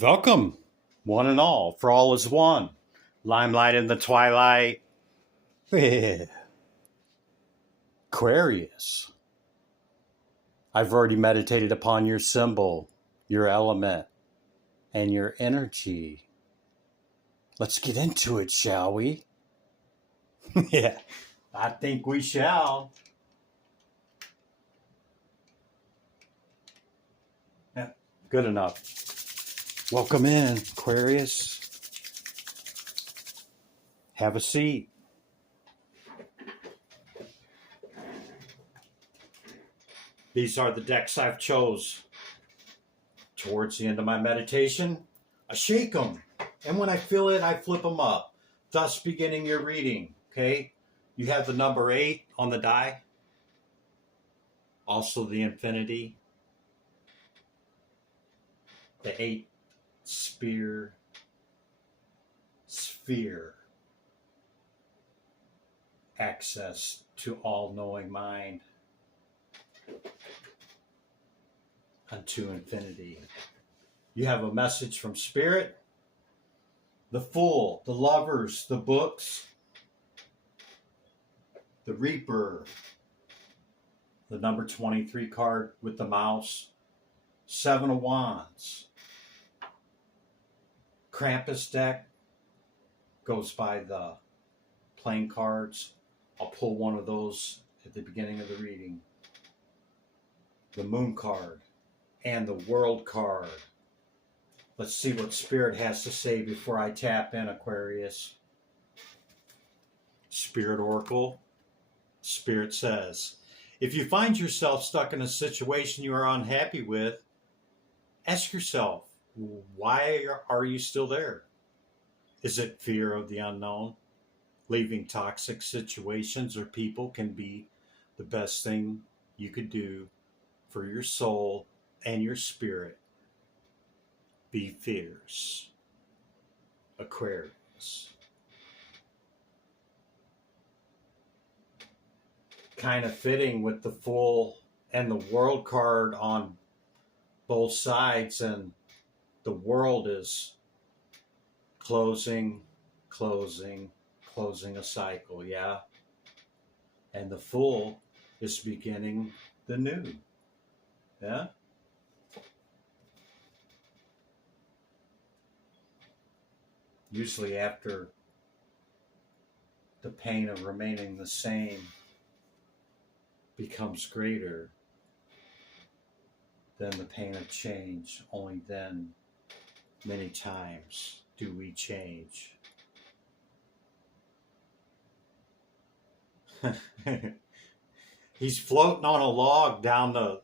Welcome, one and all, for all is one. Limelight in the twilight. Aquarius. I've already meditated upon your symbol, your element, and your energy. Let's get into it, shall we? Yeah, I think we shall. Yeah, good enough. Welcome in, Aquarius. Have a seat. These are the decks I've chose. Towards the end of my meditation, I shake them. And when I feel it, I flip them up, thus beginning your reading. Okay? You have the number 8 on the die, also the infinity, the 8 sphere, access to all-knowing mind unto infinity. You have a message from Spirit, the Fool, the Lovers, the Books, the Reaper, the number 23 card with the mouse, 7 of Wands, Krampus deck goes by the playing cards. I'll pull one of those at the beginning of the reading. The Moon card and the World card. Let's see what Spirit has to say before I tap in, Aquarius. Spirit Oracle. Spirit says, if you find yourself stuck in a situation you are unhappy with, ask yourself, why are you still there? Is it fear of the unknown? Leaving toxic situations or people can be the best thing you could do for your soul and your spirit. Be fierce, Aquarius. Kind of fitting with the Fool and the World card on both sides, and the World is closing a cycle, yeah? And the Fool is beginning the new, yeah? Usually after the pain of remaining the same becomes greater than the pain of change. Only then, many times, do we change. He's floating on a log down the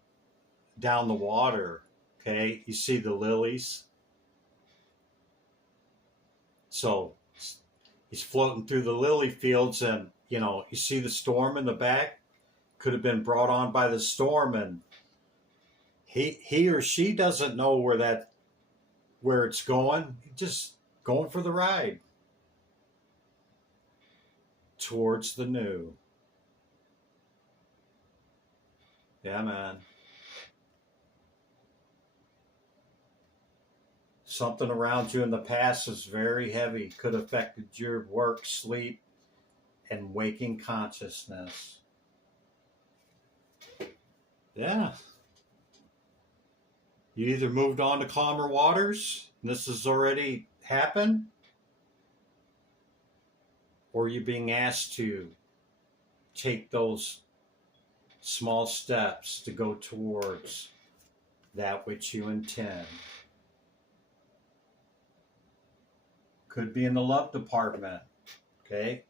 water, okay? You see the lilies? So he's floating through the lily fields, and, you see the storm in the back? Could have been brought on by the storm, and he or she doesn't know where it's going. Just going for the ride towards the new. Yeah, man. Something around you in the past is very heavy. Could have affected your work, sleep, and waking consciousness. Yeah. You either moved on to calmer waters, and this has already happened, or you're being asked to take those small steps to go towards that which you intend. Could be in the love department, okay?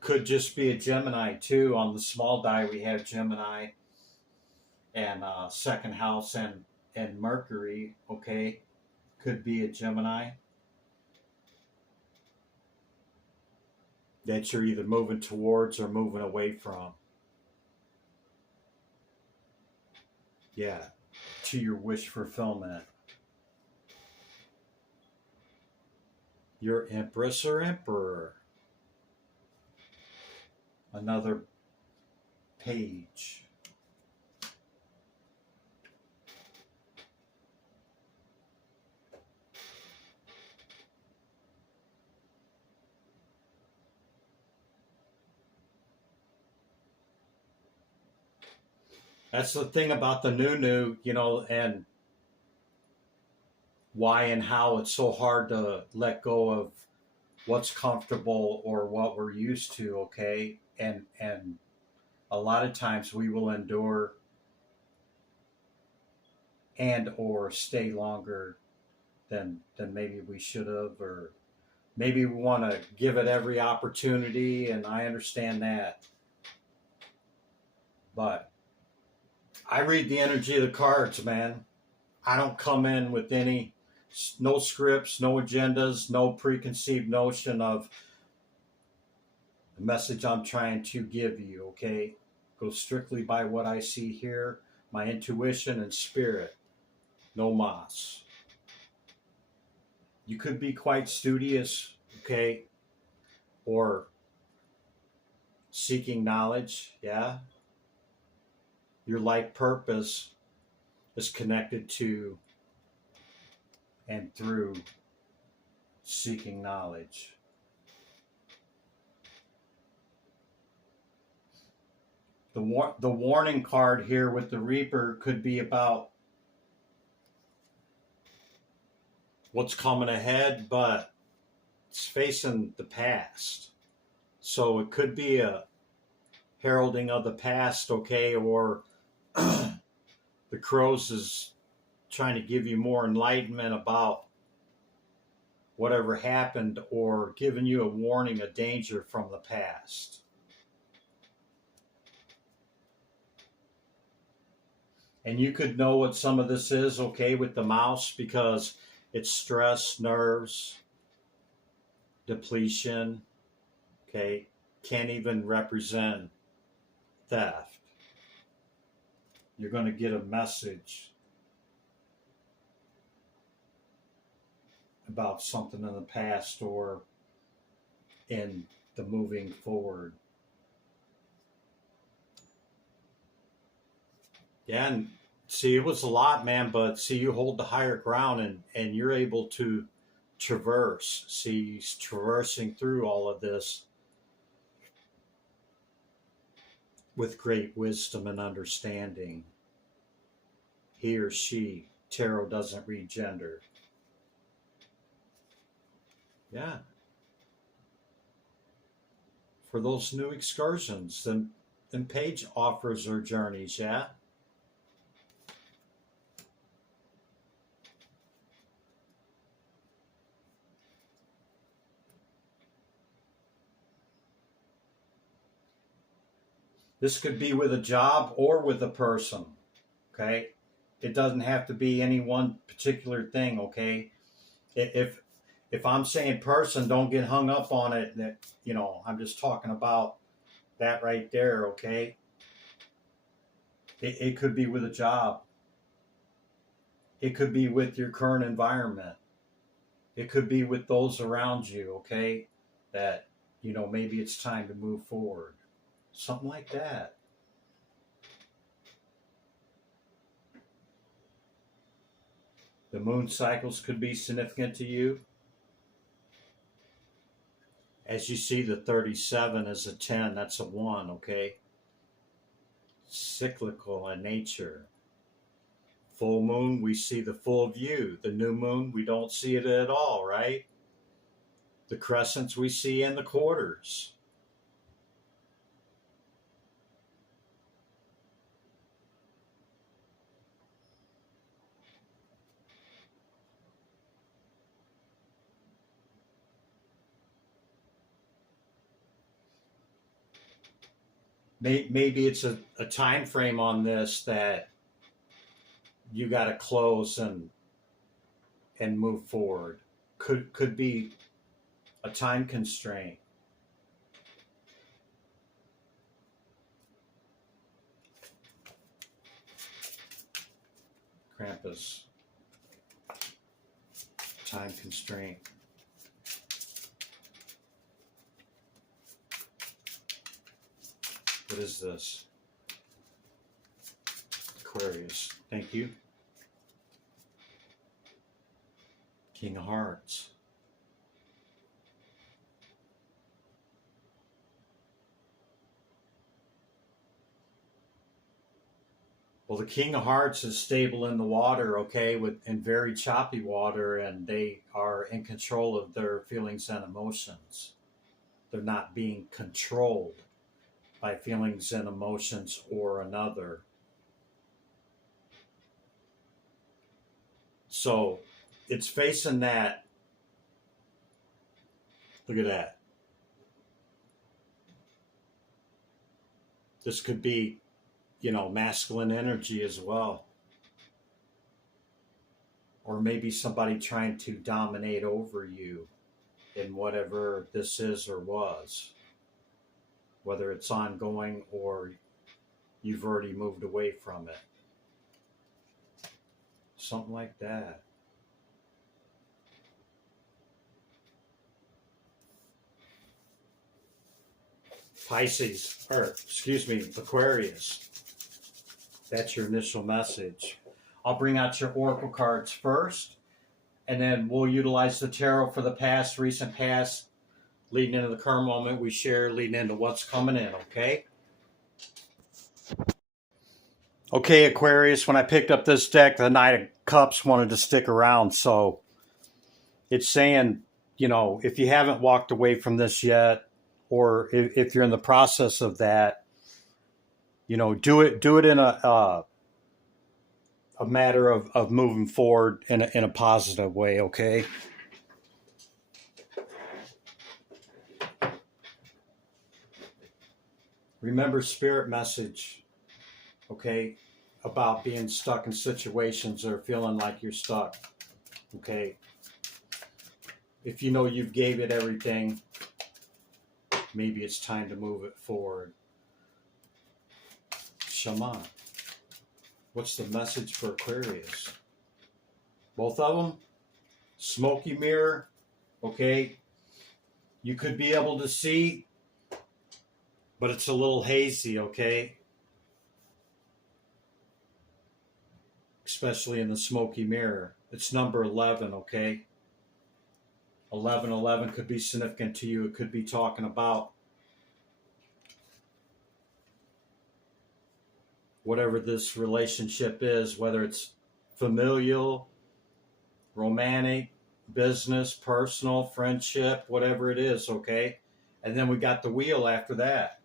Could just be a Gemini too. On the small die we have Gemini and second house and Mercury, okay? Could be a Gemini that you're either moving towards or moving away from. Yeah, to your wish fulfillment. Your Empress or Emperor. Another Page. That's the thing about the new, you know, and why and how it's so hard to let go of what's comfortable or what we're used to, okay? And a lot of times we will endure and or stay longer than maybe we should have, or maybe we want to give it every opportunity, and I understand that. But I read the energy of the cards, man. I don't come in with no scripts, no agendas, no preconceived notion of the message I'm trying to give you, okay? Go strictly by what I see here, my intuition and spirit. No mas. You could be quite studious, okay? Or seeking knowledge, yeah? Your life purpose is connected to and through seeking knowledge. The warning card here with the Reaper could be about what's coming ahead, but it's facing the past. So it could be a heralding of the past, okay, or the Crows is trying to give you more enlightenment about whatever happened, or giving you a warning of danger from the past. And you could know what some of this is, okay, with the mouse, because it's stress, nerves, depletion, okay, can't even represent theft. You're going to get a message about something in the past or in the moving forward. Yeah, and see, it was a lot, man, but see, you hold the higher ground, and you're able to traverse. See, he's traversing through all of this with great wisdom and understanding. He or she, tarot doesn't read gender. Yeah. For those new excursions, then Page offers her journeys, yeah? This could be with a job or with a person, okay? It doesn't have to be any one particular thing, okay? If I'm saying person, don't get hung up on it. That, you know, I'm just talking about that right there, okay? It could be with a job. It could be with your current environment. It could be with those around you, okay? That, you know, maybe it's time to move forward. Something like that. The moon cycles could be significant to you. As you see, the 37 is a 10. That's a 1, okay? Cyclical in nature. Full moon, we see the full view. The new moon, we don't see it at all, right? The crescents we see in the quarters. Maybe it's a time frame on this that you got to close and move forward. Could be a time constraint. Krampus. Time constraint. What is this? Aquarius. Thank you. King of Hearts. Well, the King of Hearts is stable in the water, okay, in very choppy water, and they are in control of their feelings and emotions. They're not being controlled by feelings and emotions or another. So it's facing that. Look at that. This could be, masculine energy as well. Or maybe somebody trying to dominate over you in whatever this is or was. Whether it's ongoing or you've already moved away from it. Something like that. Aquarius. That's your initial message. I'll bring out your oracle cards first, and then we'll utilize the tarot for the past, recent past, leading into the current moment we share, leading into what's coming in, okay? Okay, Aquarius, when I picked up this deck, the Knight of Cups wanted to stick around, so it's saying, if you haven't walked away from this yet, or if you're in the process of that, do it in a matter of moving forward in a positive way, okay? Remember spirit message, okay, about being stuck in situations or feeling like you're stuck, okay? If you know you've gave it everything, maybe it's time to move it forward. Shaman. What's the message for Aquarius? Both of them? Smoky mirror, okay? You could be able to see, but it's a little hazy, okay? Especially in the smoky mirror. It's number 11, okay? 1111 could be significant to you. It could be talking about whatever this relationship is, whether it's familial, romantic, business, personal, friendship, whatever it is, okay? And then we got the wheel after that.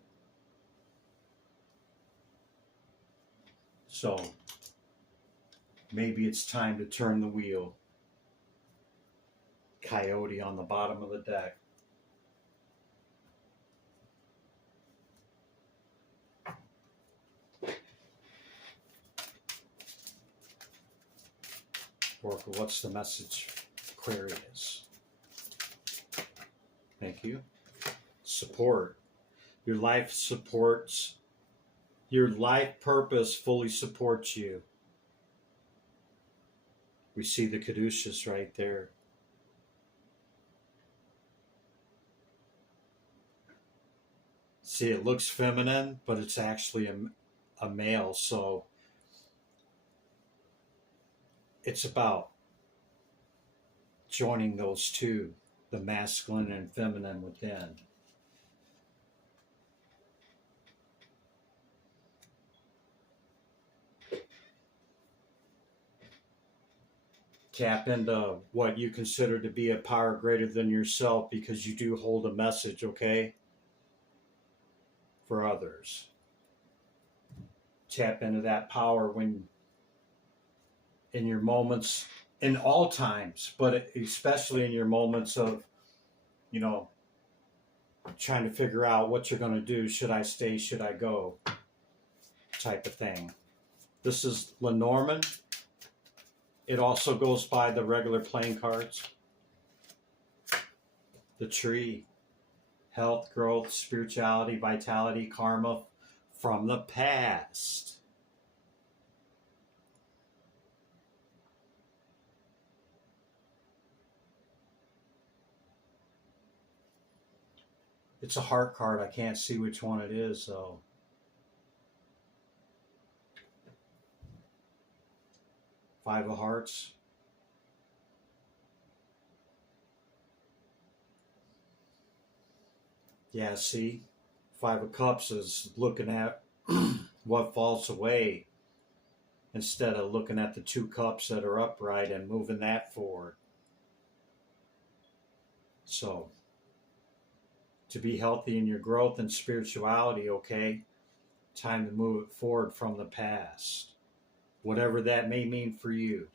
So maybe it's time to turn the wheel. Coyote on the bottom of the deck. Oracle, what's the message? Aquarius. Thank you. Support. Your life supports. Your life purpose fully supports you. We see the caduceus right there. See, it looks feminine, but it's actually a male. So it's about joining those two, the masculine and feminine within. Tap into what you consider to be a power greater than yourself, because you do hold a message, okay, for others. Tap into that power when in your moments, in all times, but especially in your moments of, trying to figure out what you're going to do. Should I stay? Should I go? Type of thing. This is Lenormand. It also goes by the regular playing cards. The tree. Health, growth, spirituality, vitality, karma from the past. It's a heart card. I can't see which one it is, though. Five of Hearts. Yeah, see, Five of Cups is looking at what falls away instead of looking at the two cups that are upright and moving that forward. So, to be healthy in your growth and spirituality, okay, time to move it forward from the past, whatever that may mean for you.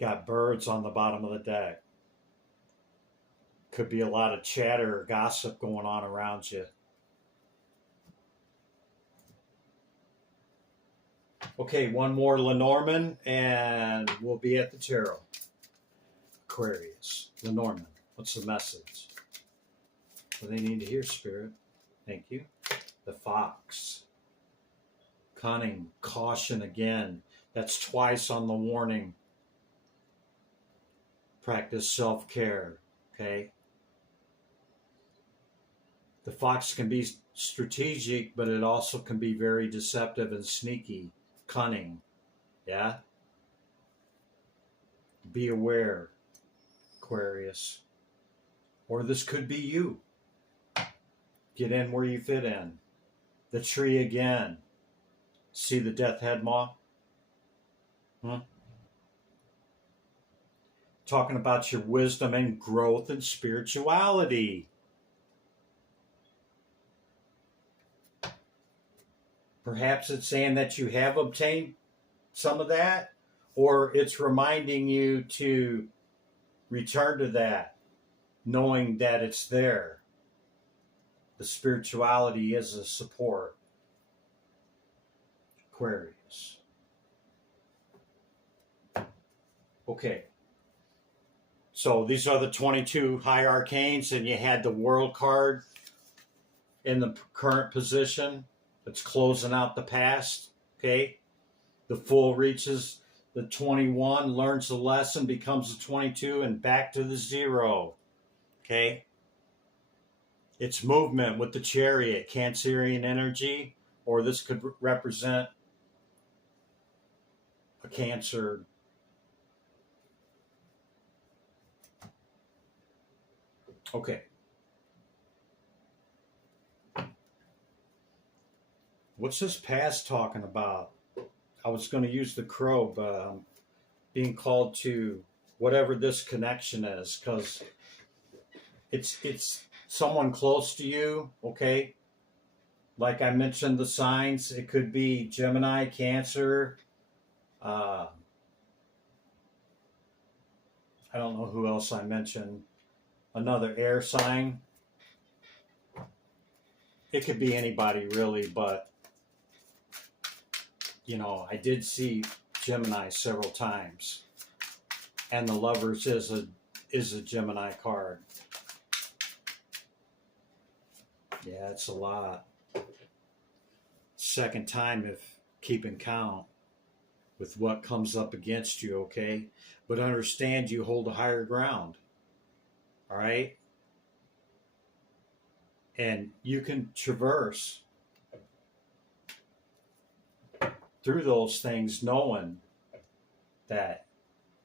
Got birds on the bottom of the deck. Could be a lot of chatter or gossip going on around you. Okay, one more Lenormand and we'll be at the tarot. Aquarius, Lenormand, what's the message? What do they need to hear, Spirit? Thank you. The Fox. Cunning, caution again. That's twice on the warning. Practice self-care, okay? The Fox can be strategic, but it also can be very deceptive and sneaky, cunning, yeah? Be aware, Aquarius. Or this could be you. Get in where you fit in. The tree again. See the death head moth? Talking about your wisdom and growth and spirituality. Perhaps it's saying that you have obtained some of that, or it's reminding you to return to that, knowing that it's there. The spirituality is a support. Aquarius. Okay. So these are the 22 high arcanes, and you had the World card in the current position. It's closing out the past. Okay. The Fool reaches the 21, learns the lesson, becomes a 22, and back to the 0. Okay. It's movement with the Chariot, Cancerian energy, or this could represent a Cancer. Okay. What's this past talking about? I was going to use the crow, but I'm being called to whatever this connection is, because it's someone close to you, okay? Like I mentioned, the signs, it could be Gemini, Cancer. I don't know who else I mentioned. Another air sign. It could be anybody really, but you know, I did see Gemini several times, and the Lovers is a Gemini card. Yeah, it's a lot. Second time if keeping count with what comes up against you, okay? But understand you hold a higher ground, all right? And you can traverse through those things knowing that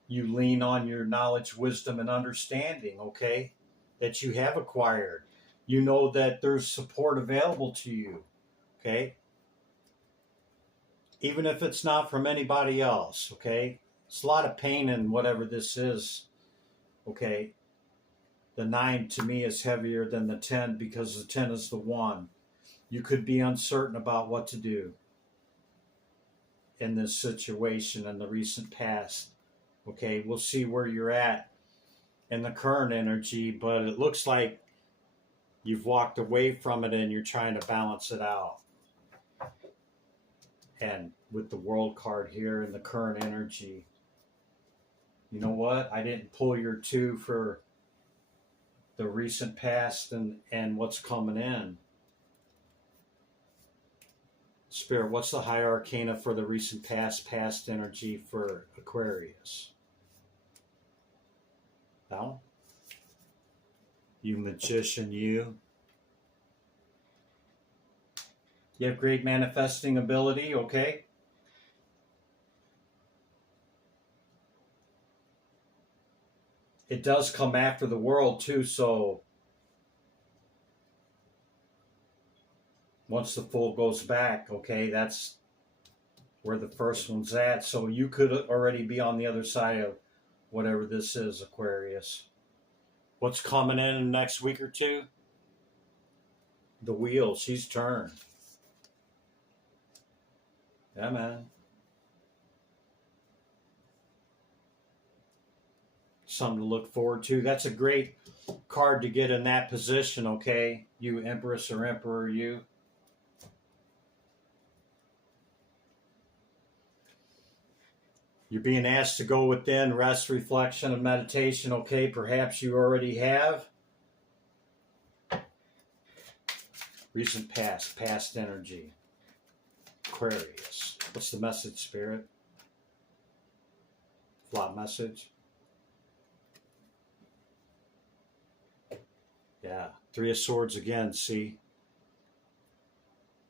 you lean on your knowledge, wisdom, and understanding, okay? That you have acquired. You know that there's support available to you, okay? Even if it's not from anybody else, okay? It's a lot of pain in whatever this is, okay? The 9 to me is heavier than the 10 because the 10 is the 1. You could be uncertain about what to do in this situation in the recent past, okay? We'll see where you're at in the current energy, but it looks like you've walked away from it and you're trying to balance it out. And with the World card here in the current energy, you know what? I didn't pull your 2 for the recent past and what's coming in. Spirit, what's the high arcana for the recent past energy for Aquarius? That one? You magician, you. You have great manifesting ability, okay? It does come after the world too, so once the Fool goes back, okay, that's where the first one's at. So you could already be on the other side of whatever this is, Aquarius. What's coming in the next week or two? The wheel, she's turned. Yeah, man. Something to look forward to. That's a great card to get in that position, okay? You Empress or Emperor, you. You're being asked to go within, rest, reflection, and meditation, okay? Perhaps you already have. Recent past, past energy. Aquarius. What's the message, Spirit? Flop message. Yeah. Three of Swords again, see?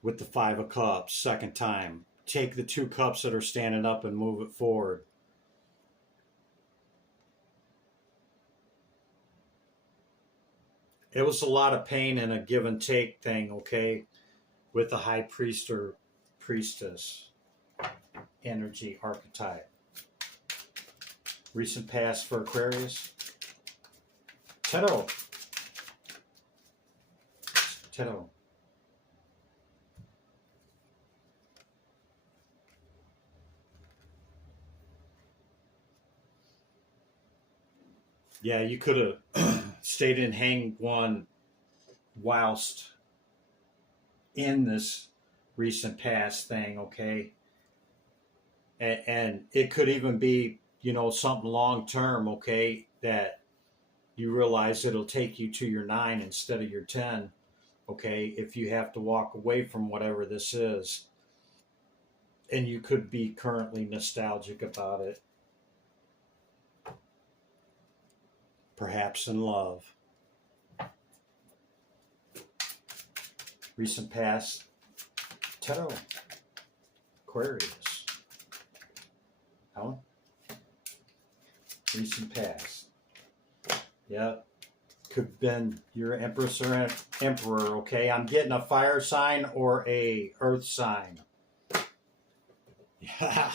With the Five of Cups, second time. Take the two cups that are standing up and move it forward. It was a lot of pain and a give and take thing, okay? With the High Priest or Priestess energy archetype. Recent past for Aquarius. Tarot. Tarot. Yeah, you could have stayed in hang one whilst in this recent past thing, okay? And it could even be, you know, something long term, okay, that you realize it'll take you to your 9 instead of your 10, okay, if you have to walk away from whatever this is. And you could be currently nostalgic about it. Perhaps in love. Recent past. Tarot. Aquarius. How? Recent past. Yep. Could have been your Empress or Emperor, okay? I'm getting a fire sign or a earth sign. Yeah.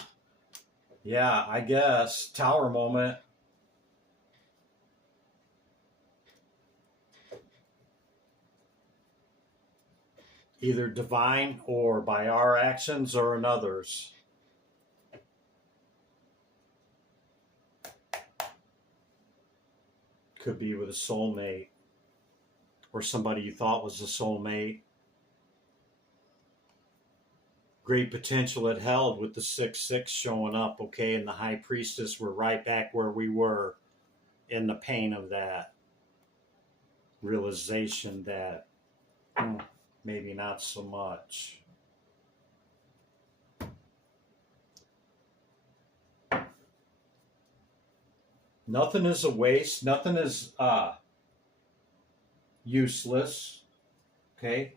Yeah, I guess. Tower moment. Either divine or by our actions or another's. Could be with a soulmate or somebody you thought was a soulmate. Great potential it held with the 6-6 showing up, okay, and the High Priestess. We're right back where we were in the pain of that realization that maybe not so much. Nothing is a waste. Nothing is useless. Okay?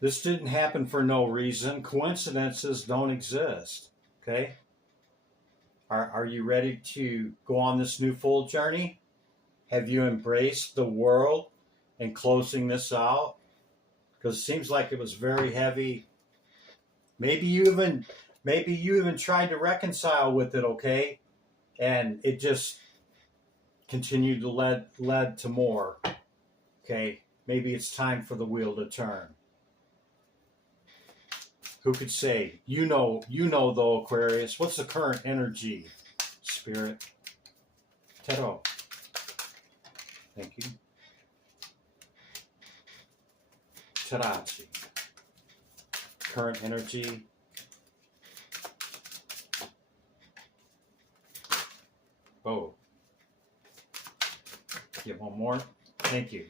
This didn't happen for no reason. Coincidences don't exist. Okay? Are you ready to go on this new Fool journey? Have you embraced the world and closing this out? Because it seems like it was very heavy. Maybe you even tried to reconcile with it, okay? And it just continued to led to more. Okay? Maybe it's time for the wheel to turn. Who could say? You know though, Aquarius. What's the current energy, Spirit? Tarot. Thank you. Tarachi. Current energy. Oh. Get one more. Thank you.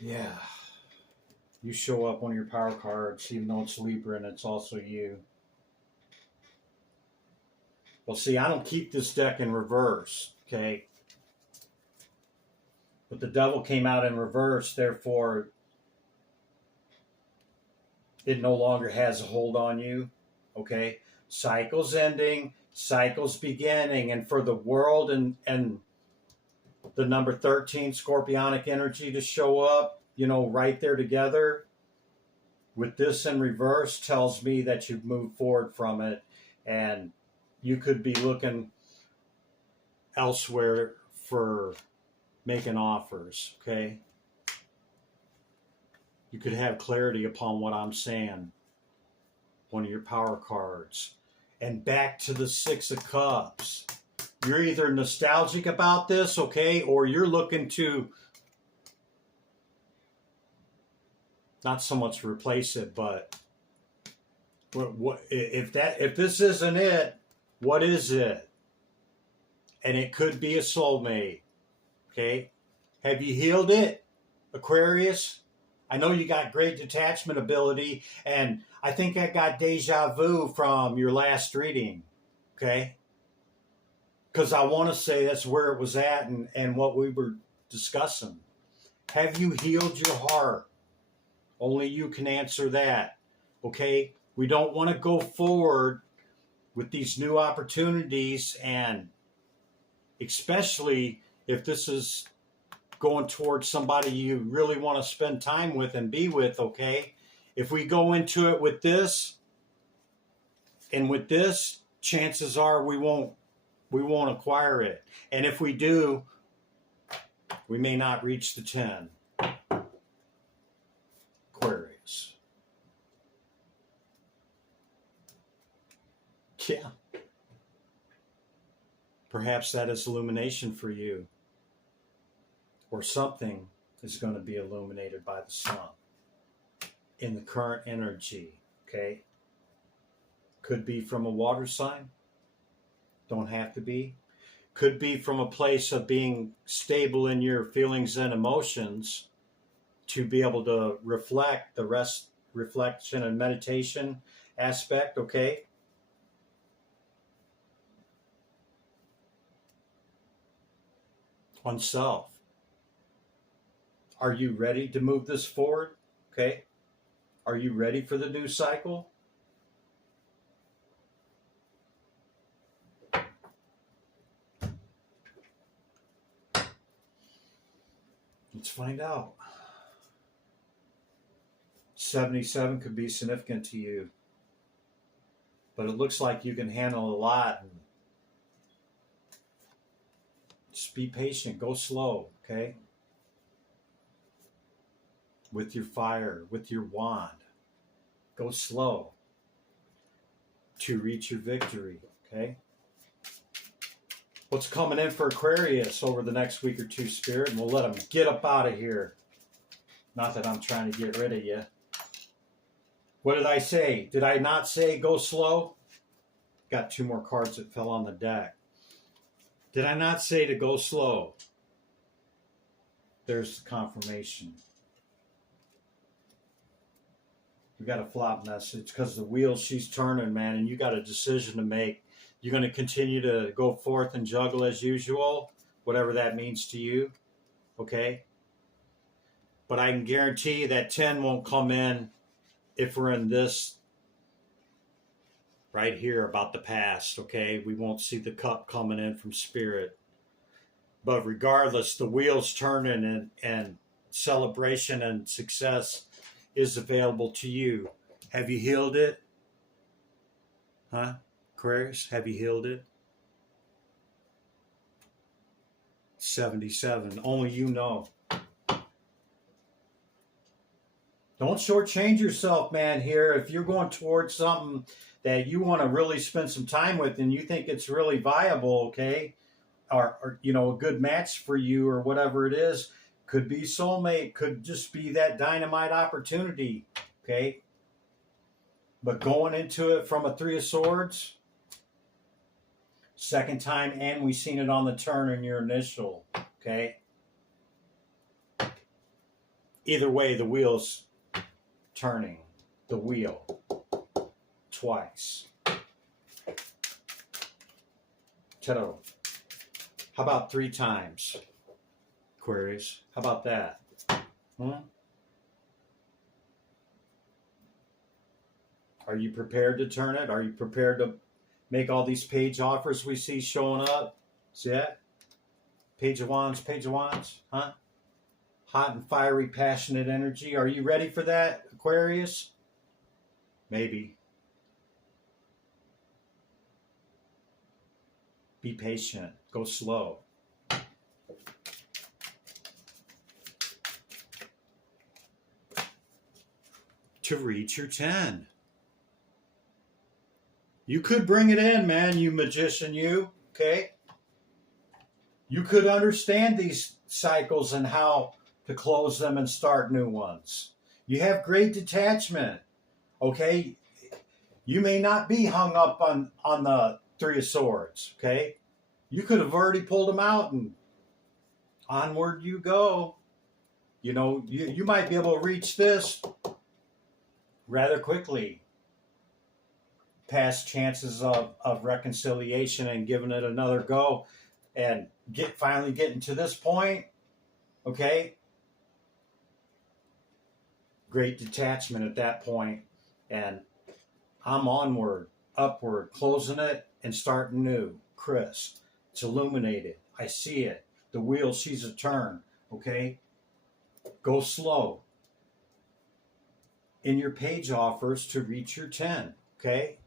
Yeah. You show up on your power cards, even though it's Libra and it's also you. Well, see, I don't keep this deck in reverse, okay? But the devil came out in reverse, therefore it no longer has a hold on you. Okay? Cycles ending, cycles beginning. And for the world and the number 13 scorpionic energy to show up, you know, right there together with this in reverse tells me that you've moved forward from it, and you could be looking elsewhere for making offers. Okay? You could have clarity upon what I'm saying. One of your power cards. And back to the Six of Cups. You're either nostalgic about this, okay, or you're looking to not so much replace it, but what if this isn't it, what is it? And it could be a soulmate. Okay? Have you healed it, Aquarius? I know you got great detachment ability, and I think I got deja vu from your last reading. Okay? Because I want to say that's where it was at and what we were discussing. Have you healed your heart? Only you can answer that. Okay? We don't want to go forward with these new opportunities, and especially if this is going towards somebody you really want to spend time with and be with, okay? If we go into it with this, and with this, chances are we won't acquire it. And if we do, we may not reach the 10. Aquarius. Yeah. Perhaps that is illumination for you. Or something is going to be illuminated by the sun in the current energy, okay? Could be from a water sign. Don't have to be. Could be from a place of being stable in your feelings and emotions to be able to reflect the reflection and meditation aspect, okay? On self. Are you ready to move this forward? Okay? Are you ready for the new cycle? Let's find out. 77 could be significant to you. But it looks like you can handle a lot. And just be patient. Go slow, okay? With your fire, with your wand. Go slow to reach your victory, okay? What's coming in for Aquarius over the next week or two, Spirit? And we'll let them get up out of here. Not that I'm trying to get rid of you. What did I say? Did I not say go slow? Got 2 more cards that fell on the deck. Did I not say to go slow? There's the confirmation. We got a flop message because the wheel she's turning, man, and you got a decision to make. You're going to continue to go forth and juggle as usual, whatever that means to you, okay? But I can guarantee you that 10 won't come in if we're in this right here about the past, okay? We won't see the cup coming in from Spirit. But regardless, the wheel's turning and celebration and success is available to you. Have you healed it? Huh? Aquarius, have you healed it? 77. Only you know. Don't shortchange yourself, man, here. If you're going towards something that you want to really spend some time with and you think it's really viable, okay, or you know, a good match for you or whatever it is, could be soulmate, could just be that dynamite opportunity, okay? But going into it from a 3 of Swords, second time, and we've seen it on the turn in your initial, okay? Either way, the wheel's turning. The wheel. Twice. Tarot. How about 3 times? Aquarius. How about that? Are you prepared to turn it? Are you prepared to make all these page offers we see showing up? See that? Page of Wands, Page of Wands, huh? Hot and fiery, passionate energy. Are you ready for that, Aquarius? Maybe. Be patient. Go slow. To reach your 10. You could bring it in, man, you magician, you. Okay? You could understand these cycles and how to close them and start new ones. You have great detachment. Okay? You may not be hung up on the Three of Swords. Okay? You could have already pulled them out and onward you go. You know, you might be able to reach this rather quickly. Past chances of reconciliation and giving it another go and finally getting to this point. Okay? Great detachment at that point. And I'm onward, upward, closing it and starting new. Chris, it's illuminated. I see it. The wheel sees a turn. Okay? Go slow. In your page offers to reach your 10. Okay?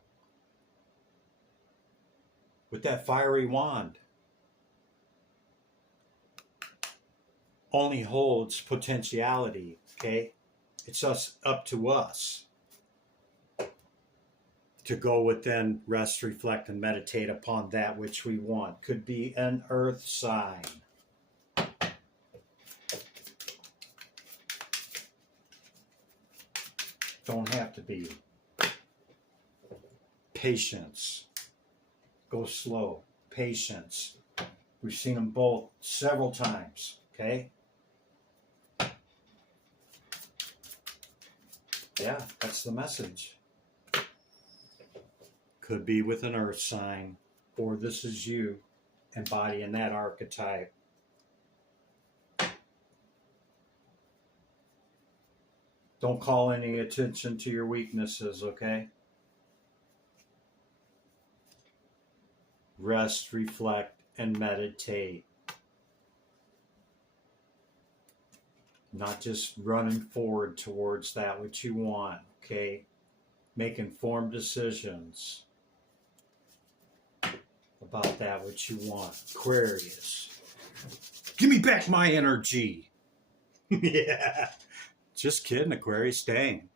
With that fiery wand. Only holds potentiality. Okay? It's up to us to go within, rest, reflect, and meditate upon that which we want. Could be an earth sign. Don't have to be. Patience. Go slow. Patience. We've seen them both several times. Okay? Yeah, that's the message. Could be with an earth sign, or this is you embodying that archetype. Don't call any attention to your weaknesses, okay? Rest, reflect, and meditate. Not just running forward towards that which you want, okay? Make informed decisions about that which you want. Aquarius. Give me back my energy. Yeah. Just kidding, Aquarius. Dang.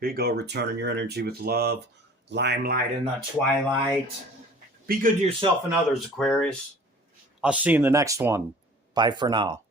Here you go, returning your energy with love. Limelight in the twilight. Be good to yourself and others, Aquarius. I'll see you in the next one. Bye for now.